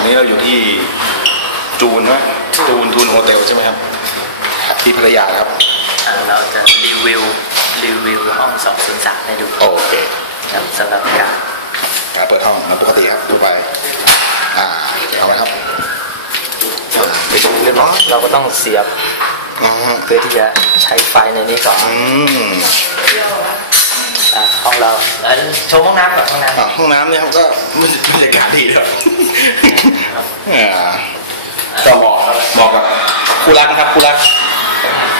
อนนี้เราอยู่ที่จูนใช่ไหมจูนทูนโฮเทลใช่ไหมครับ ที่พัทยานะครับอ่าเราจะรีวิวรีวิวห้อง 203 ให้ดู โอเคครับสำหรับการการเปิดห้องเหมันปกติครับทั่วไป อ่าเอาไว้ครับอ่าไปจุดเรียบร้อยเราก็ต้องเสียบอืมเพื่อที่จะใช้ไฟในนี้ก่อน อืมอ่าห้องเราแล้วโชว์ห้องน้ำก่อนห้องน้อ่าห้องน้ำเนี่ยครับก็บรรยากาศดีครับอ่าก็เหมาะครับเหมาะกับคู่รักนะครับคู่รัก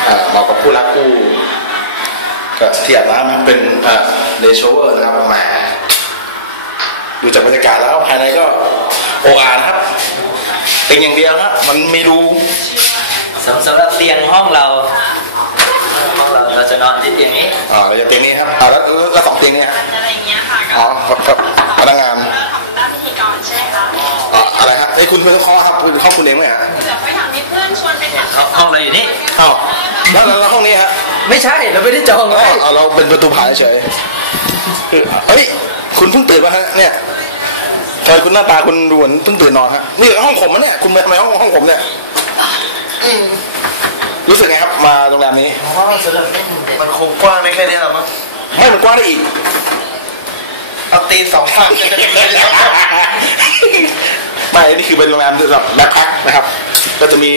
อ่าเหมาะกับคู่รักคู่ก็เทียบน้ำมันเป็นอ่าเลโชเวอร์นะครับแหมดูจากบรรยากาศแล้วภายในก็โออานะครับเป็นอย่างเดียวนะมันมีรูำสำสำหรับเตียงห้องเราห้อง เราเราจะนอนที่เตียงนี้อ่าอย่างเตียงนี้ครับอ่าแล้วแล้วสองเตียงนี้ฮะอะไรอย่างเงี้ยค่ะอ๋อครับพนักงานเพื่อทำด้านพิธีกรใช่ไหมคะอ่าอะไรฮะไอ้ยคุณเป็นข้อครับคุณห้องคุณเองไหมฮะเดี๋ยวไปทำให้เพื่อนชวนไปทำห้องห้องเราอยู่นี่อ้าวแล้วแล้วแล้วห้องนี้ฮะไม่ใช่เราไม่ได้จองอ๋ไว้อเอาเราเป็นประตูผ่านเฉยคือเฮ้ยคุณเพิ่งตื่นมาฮะเนี่ยทำไมคุณหน้าตาคุณดูเหมือนเพิ่งตื่นนอนฮะนี่ห้องผมมะเนี่ยคุณมาทำไมห้องห้องผมเนี่ย รู้สึกไงครับมาโรงแรมนี้ห้องสำหรับเล่นเด็กมันคงกว้างได้แค่นี้หรอมั้งไม่มันกว้างได้อีก เอาตีนสองฝั่งไม่นี่คือเป็นโรงแรมสำหรับแบ็คแพ็คนะครับ ก็จะมี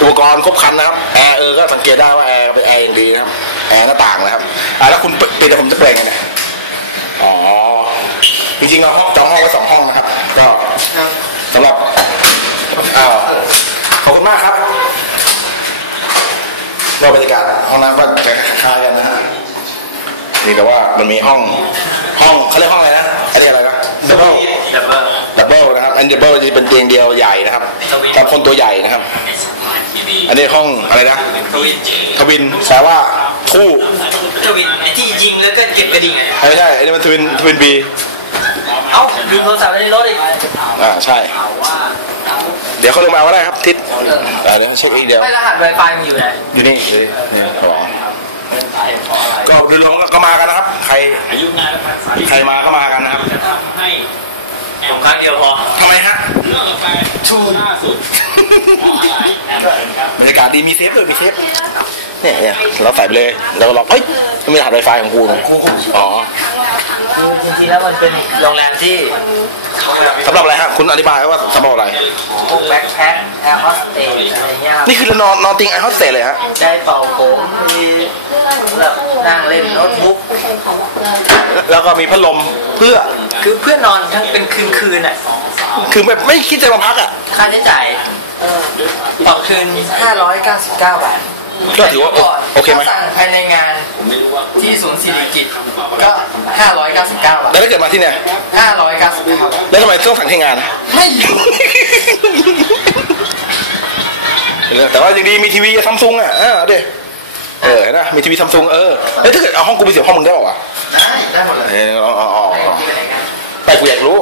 อุปกรณ์ครบครันนะครับ แอร์เออ ก็สังเกตได้ว่าแอร์เป็นแอร์อย่างดีนะครับ แอร์หน้าต่างนะครับ อ่าแล้วคุณปิดแต่ผมจะเปล่งไงเนี่ยอ๋อ จริงๆเราห้องจองห้องไว้สองห้องนะครับ ก็สำหรับอ้าวขอบคุณมากครับ ก็บรรยากาศห้องน้ำก็จะคล้ายๆกันนะฮะนี่แต่ว่ามันมีห้องห้องเขาเรียกห้องอะไรนะอันนี้อะไรนะ double ดับเบิลดับเบิลนะครับอันดับเบิลจะเป็นเตียงเดียวใหญ่นะครับทวินสำหรับคนตัวใหญ่นะครับ อันนี้ห้องอะไรนะทวินทวินแปลว่าคู่ทวินไอ้ที่ยิงแล้วก็เก็บกระดิ่งอะไม่ใช่อันนี้มันทวินทวินบีเอ้าลืมโทรศัพท์ไว้ในรถอีกอ่าใช่ เดี๋ยวเขาลงมาก็ได้ครับทิศอ่าเดี๋ยวเช็คอีกเดียวไม่รหัส Wi-Fi มันอยู่ไหนอยู่นี่เลยนี่ขอก็ดูลงก็มากันนะครับ ใครอายุงานและภาษาใครมาก็มากันนะครับจะทำให้ผมครั้งเดียวพอทำไมฮะเรื่องกาแฟชูล่าสุดเพราะอะไรแอมเชิญครับบรรยากาศดีมีเซฟด้วยมีเซฟ เนี่ยเนี่ยเราใส่ไปเลยแล้วเราเฮ้ยไม่มีรหัสไวไฟของกูของกูอ๋อคือจริงๆแล้วมันเป็นโรงแรมที่สำหรับอะไรฮะคุณอธิบายว่าสำหรับอะไรพวกแบ็คแพ็คแอร์โฮสเตสอะไรเงี้ยครับนี่คือเรานอนนอนติงไอฮอสเตสเลยฮะได้เป่าผมมีสำหรับนั่งเล่นโน้ตบุ๊กแล้วก็มีพัดลมเพื่อคือเพื่อนนอนทั้งเป็นคืนคืนๆอะคือแบบไม่คิดจะมาพักอะค่าใช้จ่ายต่อคืน599บาท ก็ถือว่าโอโอเคไหมถ้าสั่งภายในงานผมไม่รู้ว่าคุณที่ศูนย์สิริกิตก็599บาทแล้วถ้าเกิดมาที่เนี่ย599แล้วทำไมต้องสั่งที่งานอะไม่อยู่แต่ว่ายังดีมีทีวีซัมซุงอะเออเอาดิเออเห็นปะมีทีวีซัมซุงเออแล้วถ้าเกิดเอาห้องกูไปเสียบห้องมึงได้ป่าวะได้ได้หมดเลยเอออ๋ออ๋ออ๋อ ที่ไปไหนกัน ไปกูอยากรู้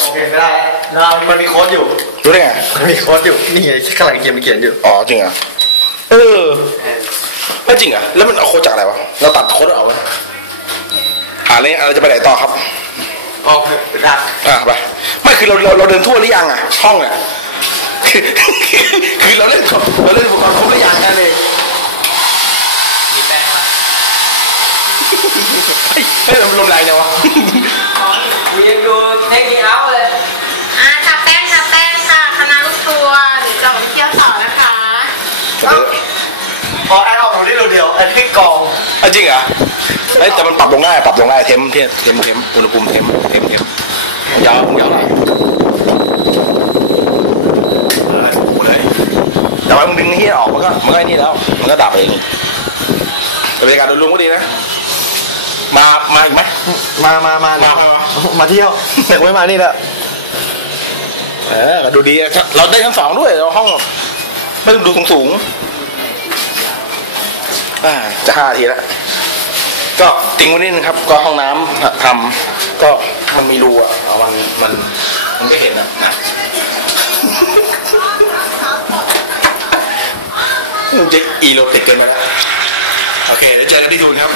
โอเคไม่ได้ เรา มันมีโค้ดอยู่ รู้ได้ไง มันมีโค้ดอยู่ นี่ไงข้างหลังเขียนมันเขียนอยู่ อ๋อจริงเหรอเออไม่จริงเหรอแล้วมันเอาโค้ดจากอะไรวะ เราตัดโค้ดออกไหมอ่าเลยเราจะไปไหนต่อครับออกดักอะไปไม่คือเราเราเราเดินทั่วหรือยังอะห้องอะคือคือเราเล่นเราเล่นอุปกรณ์ครบหรือยังแค่นั้นเองมีแป้งมาเฮ้ยเฮ้ยลมแรงจังวะ กูยังดูเทคนิคเอาเลย อ่าทาแป้งทาแป้งค่ะคณะลูกทัวร์เดี๋ยวจะไปเที่ยวต่อนะคะ พอแอดออกตรงนี้เดียวๆอันนี้กอง อะจริงเหรอ เฮ้ยแต่มันปรับลงได้ปรับลงได้เทมเทมเทมเทมอุณหภูมิเทมเทมเทมยาวยาวหน่อยเออถูเลยแต่ว่ามึงดึงที่ออกมันก็มันก็ไอ้นี่แล้ว มันก็ดับเองแต่บรรยากาศโดยรวมก็ดีนะ มามาอีกไหมมามามามามามาเที่ยวแต่กูไม่มานี่แล้วเออก็ดูดีอะเราได้ชั้นสองด้วยเราห้องไม่ต้องดูสูงสูงๆอ่าจะห้านาทีแล้ว ก็ติงไว้นิดนึงครับ ก็ห้องน้ำทำก็มันมีรูอะมันมันมันไม่เห็นนะนะมันจะอีโรติกเกินไปแล้วโอเคเดี๋ยวเจอกันที่ทูนครับ